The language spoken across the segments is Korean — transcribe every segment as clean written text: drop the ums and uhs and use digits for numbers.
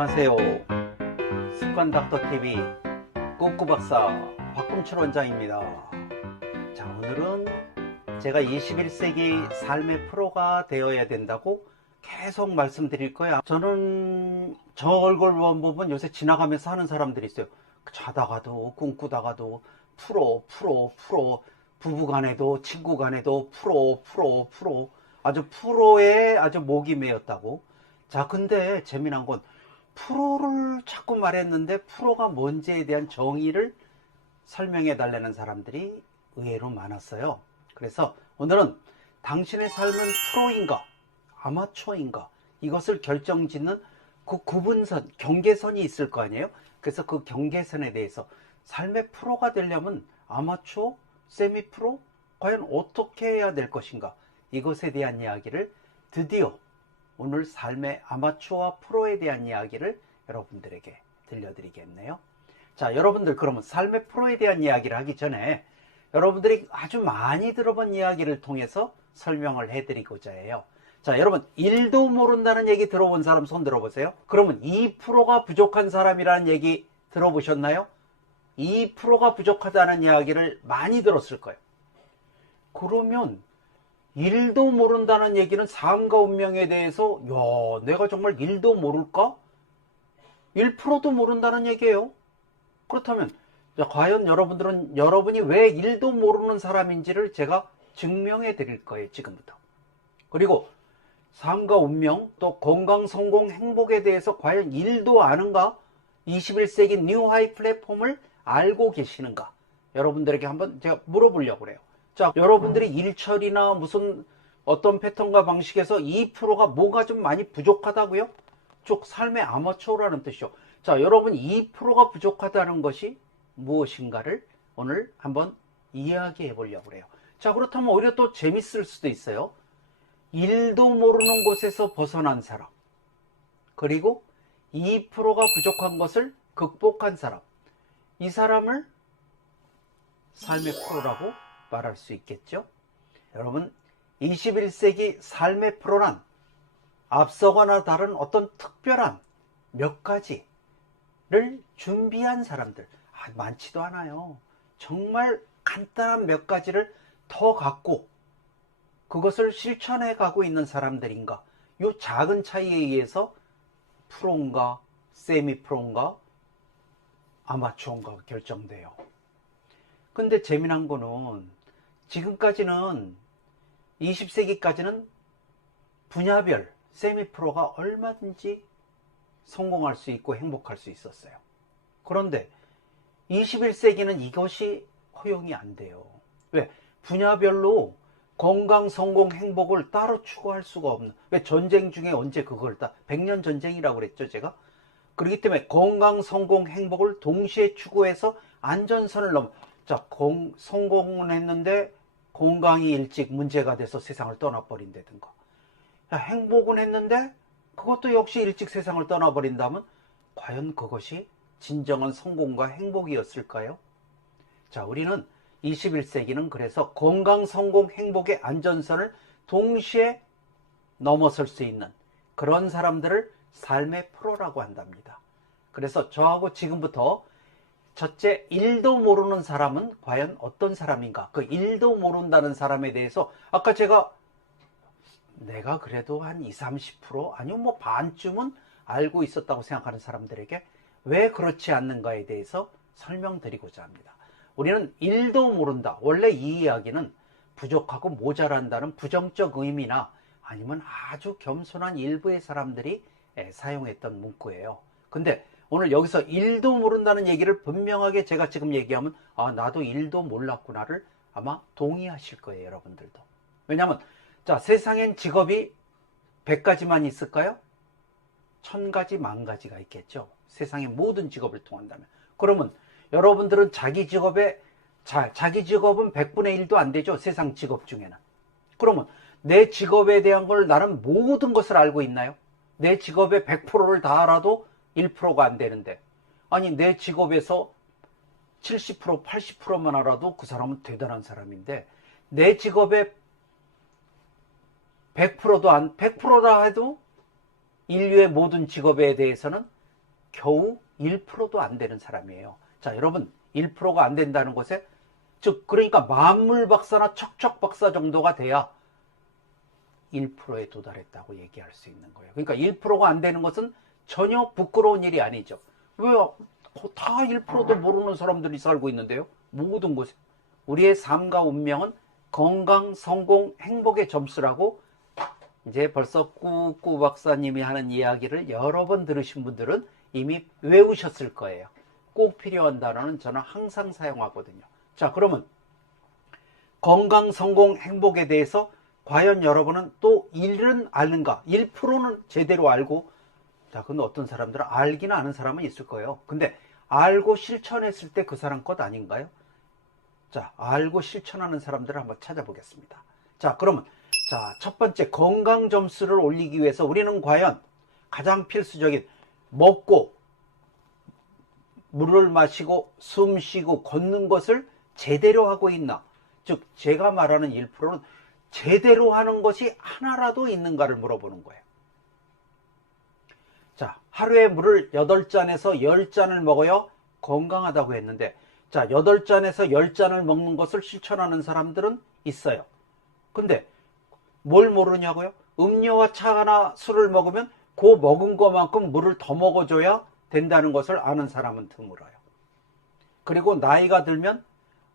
안녕하세요. 습관닥터TV 꾹꾹박사 박금철 원장입니다. 자, 오늘은 제가 21세기 삶의 프로가 되어야 된다고 계속 말씀드릴 거야. 저는 저 얼굴만 보면 요새 지나가면서 하는 사람들이 있어요. 자다가도 꿈꾸다가도 프로 부부간에도 친구간에도 프로 아주 프로에 아주 목이 메었다고. 자, 근데 재미난 건 프로를 자꾸 말했는데 프로가 뭔지에 대한 정의를 설명해 달라는 사람들이 의외로 많았어요. 그래서 오늘은 당신의 삶은 프로인가 아마추어인가 이것을 결정짓는 그 구분선, 경계선이 있을 거 아니에요. 그래서 그 경계선에 대해서 삶의 프로가 되려면 아마추어, 세미프로 과연 어떻게 해야 될 것인가, 이것에 대한 이야기를 드디어 오늘 삶의 아마추어와 프로에 대한 이야기를 여러분들에게 들려드리겠네요. 자, 여러분들 그러면 삶의 프로에 대한 이야기를 하기 전에 여러분들이 아주 많이 들어본 이야기를 통해서 설명을 해드리고자 해요. 자, 여러분 1도 모른다는 얘기 들어본 사람 손 들어보세요. 그러면 2%가 부족한 사람이라는 얘기 들어보셨나요? 2%가 부족하다는 이야기를 많이 들었을 거예요. 그러면 1도 모른다는 얘기는 삶과 운명에 대해서 내가 정말 1도 모를까? 1%도 모른다는 얘기예요. 그렇다면 과연 여러분이 왜 1도 모르는 사람인지를 제가 증명해 드릴 거예요, 지금부터. 그리고 삶과 운명, 또 건강, 성공, 행복에 대해서 과연 1도 아는가? 21세기 뉴하이 플랫폼을 알고 계시는가? 여러분들에게 한번 제가 물어보려고 그래요. 자, 여러분들이 일처리나 무슨 어떤 패턴과 방식에서 2%가 뭐가 좀 많이 부족하다고요? 쭉 삶의 아마추어라는 뜻이요. 자, 여러분 2%가 부족하다는 것이 무엇인가를 오늘 한번 이야기해 보려고 그래요. 자, 그렇다면 오히려 또 재밌을 수도 있어요. 1도 모르는 곳에서 벗어난 사람, 그리고 2%가 부족한 것을 극복한 사람, 이 사람을 삶의 프로라고 말할 수 있겠죠. 여러분 21세기 삶의 프로란 앞서거나 다른 어떤 특별한 몇 가지를 준비한 사람들, 많지도 않아요. 정말 간단한 몇 가지를 더 갖고 그것을 실천해 가고 있는 사람들인가, 이 작은 차이에 의해서 프로인가 세미 프로인가 아마추어인가 결정돼요. 근데 재미난 거는 지금까지는 20세기까지는 분야별 세미 프로가 얼마든지 성공할 수 있고 행복할 수 있었어요. 그런데 21세기는 이것이 허용이 안 돼요. 왜? 분야별로 건강, 성공, 행복을 따로 추구할 수가 없는, 왜? 전쟁 중에 언제 그걸 100년 전쟁이라고 그랬죠, 제가? 그렇기 때문에 건강, 성공, 행복을 동시에 추구해서 안전선을 자, 성공은 했는데 건강이 일찍 문제가 돼서 세상을 떠나버린다든가, 행복은 했는데 그것도 역시 일찍 세상을 떠나버린다면 과연 그것이 진정한 성공과 행복이었을까요? 자, 우리는 21세기는 그래서 건강, 성공, 행복의 안전선을 동시에 넘어설 수 있는 그런 사람들을 삶의 프로라고 한답니다. 그래서 저하고 지금부터 첫째, 1도 모르는 사람은 과연 어떤 사람인가, 그 1도 모른다는 사람에 대해서 아까 내가 그래도 한 20, 30% 아니면 뭐 반쯤은 알고 있었다고 생각하는 사람들에게 왜 그렇지 않는가에 대해서 설명드리고자 합니다. 우리는 1도 모른다, 원래 이 이야기는 부족하고 모자란다는 부정적 의미나 아니면 아주 겸손한 일부의 사람들이 사용했던 문구예요. 근데 오늘 여기서 1도 모른다는 얘기를 분명하게 제가 지금 얘기하면 나도 1도 몰랐구나를 아마 동의하실 거예요, 여러분들도. 왜냐하면 자, 세상엔 직업이 100가지만 있을까요? 1000가지, 10,000가지가 있겠죠. 세상의 모든 직업을 통한다면. 그러면 여러분들은 자기 직업은 100분의 1도 안 되죠, 세상 직업 중에는. 그러면 내 직업에 대한 걸 나는 모든 것을 알고 있나요? 내 직업의 100%를 다 알아도 1%가 안 되는데, 아니 내 직업에서 70%, 80%만 알아도 그 사람은 대단한 사람인데, 내 직업의 100%다 해도 인류의 모든 직업에 대해서는 겨우 1%도 안 되는 사람이에요. 자, 여러분 1%가 안 된다는 것에 즉 그러니까 만물 박사나 척척 박사 정도가 돼야 1%에 도달했다고 얘기할 수 있는 거예요. 그러니까 1%가 안 되는 것은 전혀 부끄러운 일이 아니죠. 왜 다 1%도 모르는 사람들이 살고 있는데요. 모든 곳에. 우리의 삶과 운명은 건강, 성공, 행복의 점수라고 이제 벌써 꾸꾸 박사님이 하는 이야기를 여러 번 들으신 분들은 이미 외우셨을 거예요. 꼭 필요한 단어는 저는 항상 사용하거든요. 자, 그러면 건강, 성공, 행복에 대해서 과연 여러분은 또 1은 아는가? 1%는 제대로 알고, 자, 근데 어떤 사람들은 알기는 아는 사람은 있을 거예요. 근데 알고 실천했을 때 그 사람 것 아닌가요? 자, 알고 실천하는 사람들을 한번 찾아보겠습니다. 자, 그러면 자, 첫 번째 건강 점수를 올리기 위해서 우리는 과연 가장 필수적인 먹고 물을 마시고 숨 쉬고 걷는 것을 제대로 하고 있나? 즉 제가 말하는 1%는 제대로 하는 것이 하나라도 있는가를 물어보는 거예요. 자, 하루에 물을 8잔에서 10잔을 먹어야 건강하다고 했는데, 자, 8잔에서 10잔을 먹는 것을 실천하는 사람들은 있어요. 근데 뭘 모르냐고요? 음료와 차나 술을 먹으면 그 먹은 것만큼 물을 더 먹어줘야 된다는 것을 아는 사람은 드물어요. 그리고 나이가 들면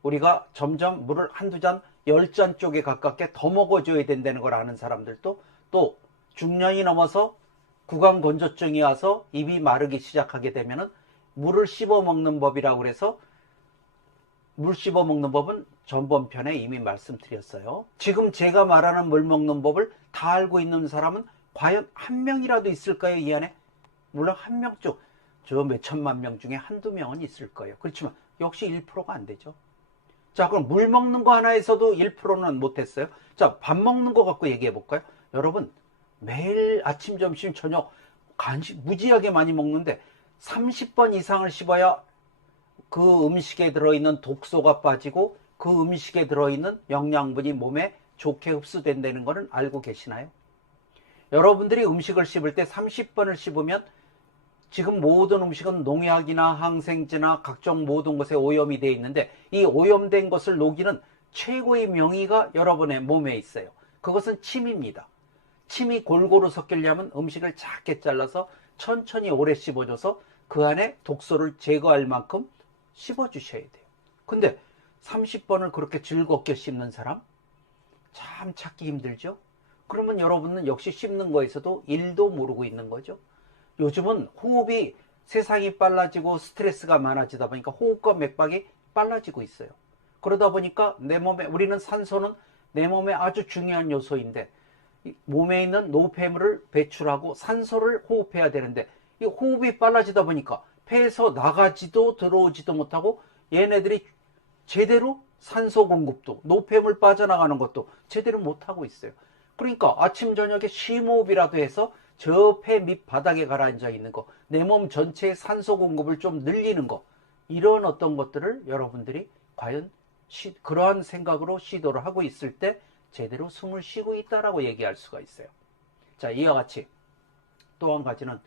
우리가 점점 물을 한두 잔, 10잔 쪽에 가깝게 더 먹어줘야 된다는 걸 아는 사람들도 또 중년이 넘어서 구강건조증이 와서 입이 마르기 시작하게 되면은 물을 씹어 먹는 법이라고 그래서 물 씹어 먹는 법은 전번편에 이미 말씀드렸어요. 지금 제가 말하는 물 먹는 법을 다 알고 있는 사람은 과연 한 명이라도 있을까요, 이 안에? 물론 한 명 쪽, 저 몇천만 명 중에 한두 명은 있을 거예요. 그렇지만 역시 1%가 안 되죠. 자, 그럼 물 먹는 거 하나에서도 1%는 못했어요. 자, 밥 먹는 거 갖고 얘기해 볼까요? 여러분, 매일 아침, 점심, 저녁 간식 무지하게 많이 먹는데 30번 이상을 씹어야 그 음식에 들어있는 독소가 빠지고 그 음식에 들어있는 영양분이 몸에 좋게 흡수된다는 것은 알고 계시나요? 여러분들이 음식을 씹을 때 30번을 씹으면 지금 모든 음식은 농약이나 항생제나 각종 모든 것에 오염이 되어 있는데 이 오염된 것을 녹이는 최고의 명의가 여러분의 몸에 있어요. 그것은 침입니다. 침이 골고루 섞이려면 음식을 작게 잘라서 천천히 오래 씹어줘서 그 안에 독소를 제거할 만큼 씹어주셔야 돼요. 근데 30번을 그렇게 즐겁게 씹는 사람? 참 찾기 힘들죠? 그러면 여러분은 역시 씹는 거에서도 1도 모르고 있는 거죠. 요즘은 호흡이 세상이 빨라지고 스트레스가 많아지다 보니까 호흡과 맥박이 빨라지고 있어요. 그러다 보니까 내 몸에, 우리는 산소는 내 몸에 아주 중요한 요소인데 몸에 있는 노폐물을 배출하고 산소를 호흡해야 되는데 이 호흡이 빨라지다 보니까 폐에서 나가지도 들어오지도 못하고 얘네들이 제대로 산소 공급도 노폐물 빠져나가는 것도 제대로 못하고 있어요. 그러니까 아침 저녁에 심호흡이라도 해서 저 폐 밑바닥에 가라앉아 있는 거, 내 몸 전체의 산소 공급을 좀 늘리는 거, 이런 어떤 것들을 여러분들이 과연 그러한 생각으로 시도를 하고 있을 때 제대로 숨을 쉬고 있다라고 얘기할 수가 있어요. 자, 이와 같이 또 한 가지는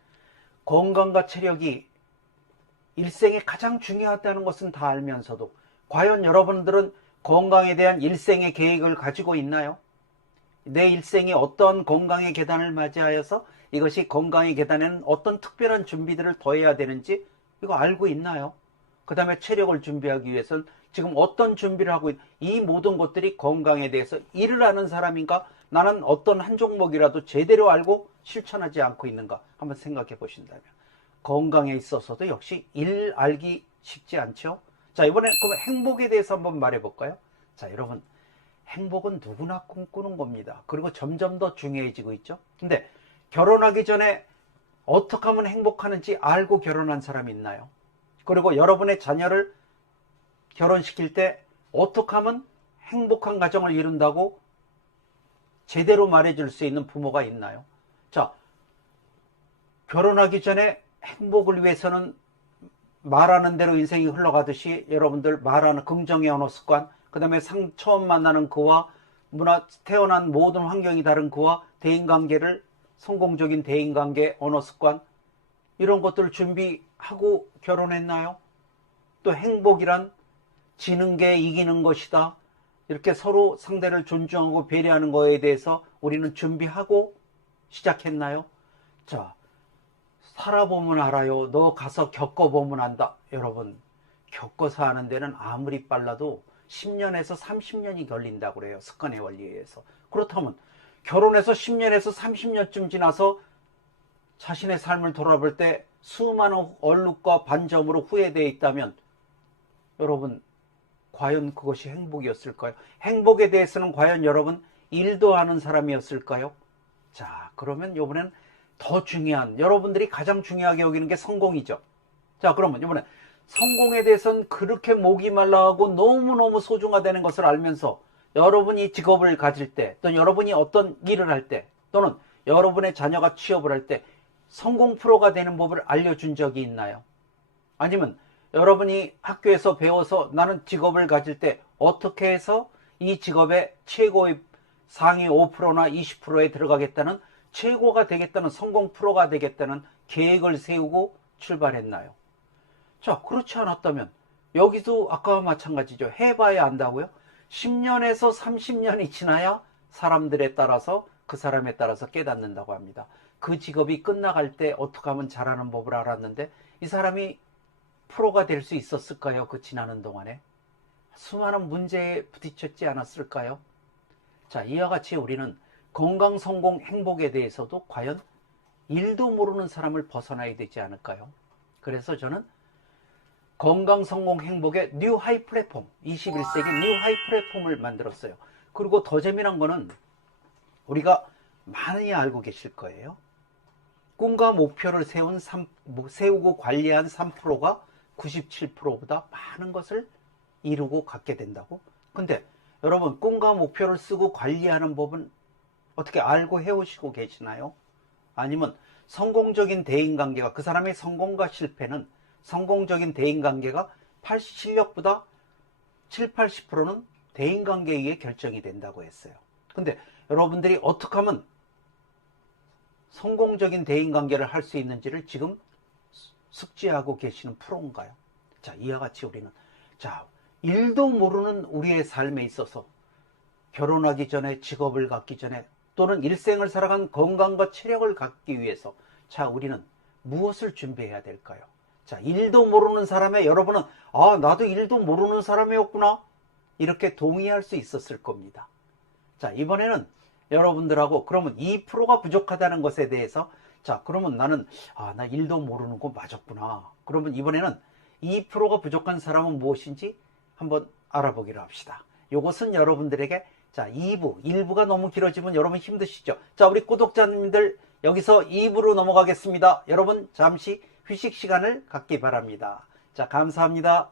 건강과 체력이 일생에 가장 중요하다는 것은 다 알면서도 과연 여러분들은 건강에 대한 일생의 계획을 가지고 있나요? 내 일생이 어떤 건강의 계단을 맞이하여서 이것이 건강의 계단에는 어떤 특별한 준비들을 더해야 되는지 이거 알고 있나요? 그 다음에 체력을 준비하기 위해서는 지금 어떤 준비를 하고 이 모든 것들이 건강에 대해서 일을 아는 사람인가? 나는 어떤 한 종목이라도 제대로 알고 실천하지 않고 있는가? 한번 생각해 보신다면 건강에 있어서도 역시 일 알기 쉽지 않죠? 자, 이번에 그럼 행복에 대해서 한번 말해 볼까요? 자, 여러분, 행복은 누구나 꿈꾸는 겁니다. 그리고 점점 더 중요해지고 있죠. 근데 결혼하기 전에 어떻게 하면 행복하는지 알고 결혼한 사람이 있나요? 그리고 여러분의 자녀를 결혼시킬 때 어떻게 하면 행복한 가정을 이룬다고 제대로 말해줄 수 있는 부모가 있나요? 자, 결혼하기 전에 행복을 위해서는 말하는 대로 인생이 흘러가듯이 여러분들 말하는 긍정의 언어 습관, 그 다음에 처음 만나는 그와 태어난 모든 환경이 다른 그와 대인관계를 성공적인 대인관계 언어 습관, 이런 것들을 준비하고 결혼했나요? 또 행복이란 지는 게 이기는 것이다. 이렇게 서로 상대를 존중하고 배려하는 거에 대해서 우리는 준비하고 시작했나요? 자, 살아보면 알아요. 너 가서 겪어보면 안다. 여러분, 겪어서 하는 데는 아무리 빨라도 10년에서 30년이 걸린다고 그래요. 습관의 원리에 의해서. 그렇다면 결혼해서 10년에서 30년쯤 지나서 자신의 삶을 돌아볼 때 수많은 얼룩과 반점으로 후회되어 있다면 여러분, 과연 그것이 행복이었을까요? 행복에 대해서는 과연 여러분 일도 하는 사람이었을까요? 자, 그러면 이번엔 더 중요한, 여러분들이 가장 중요하게 여기는 게 성공이죠. 자, 그러면 이번에 성공에 대해서는 그렇게 목이 말라하고 너무너무 소중하다는 것을 알면서 여러분이 직업을 가질 때, 또는 여러분이 어떤 일을 할 때, 또는 여러분의 자녀가 취업을 할 때 성공 프로가 되는 법을 알려준 적이 있나요? 아니면 여러분이 학교에서 배워서 나는 직업을 가질 때 어떻게 해서 이 직업의 최고의 상위 5%나 20%에 들어가겠다는, 최고가 되겠다는, 성공 프로가 되겠다는 계획을 세우고 출발했나요? 자, 그렇지 않았다면 여기도 아까와 마찬가지죠. 해봐야 안다고요? 10년에서 30년이 지나야 사람들에 따라서, 그 사람에 따라서 깨닫는다고 합니다. 그 직업이 끝나갈 때 어떻게 하면 잘하는 법을 알았는데 이 사람이 프로가 될 수 있었을까요? 그 지나는 동안에 수많은 문제에 부딪혔지 않았을까요? 자, 이와 같이 우리는 건강, 성공, 행복에 대해서도 과연 일도 모르는 사람을 벗어나야 되지 않을까요? 그래서 저는 건강, 성공, 행복의 뉴 하이 플랫폼, 21세기 뉴 하이 플랫폼을 만들었어요. 그리고 더 재미난 거는 우리가 많이 알고 계실 거예요. 꿈과 목표를 세우고 관리한 3%가 97%보다 많은 것을 이루고 갖게 된다고? 근데 여러분, 꿈과 목표를 쓰고 관리하는 법은 어떻게 알고 해오시고 계시나요? 아니면 성공적인 대인관계가, 그 사람의 성공과 실패는, 성공적인 대인관계가 실력보다 7, 80%는 대인관계에 의해 결정이 된다고 했어요. 근데 여러분들이 어떻게 하면 성공적인 대인관계를 할 수 있는지를 지금 숙지하고 계시는 프로인가요? 자, 이와 같이 우리는, 자, 일도 모르는 우리의 삶에 있어서 결혼하기 전에, 직업을 갖기 전에, 또는 일생을 살아간 건강과 체력을 갖기 위해서, 자, 우리는 무엇을 준비해야 될까요? 자, 일도 모르는 사람의 여러분은, 아, 나도 일도 모르는 사람이었구나, 이렇게 동의할 수 있었을 겁니다. 자, 이번에는 여러분들하고 그러면 2%가 부족하다는 것에 대해서, 자, 그러면 나는, 아, 나 일도 모르는 거 맞았구나. 그러면 이번에는 2%가 부족한 사람은 무엇인지 한번 알아보기로 합시다. 요것은 여러분들에게, 자, 2부, 1부가 너무 길어지면 여러분 힘드시죠? 자, 우리 구독자님들 여기서 2부로 넘어가겠습니다. 여러분 잠시 휴식 시간을 갖기 바랍니다. 자, 감사합니다.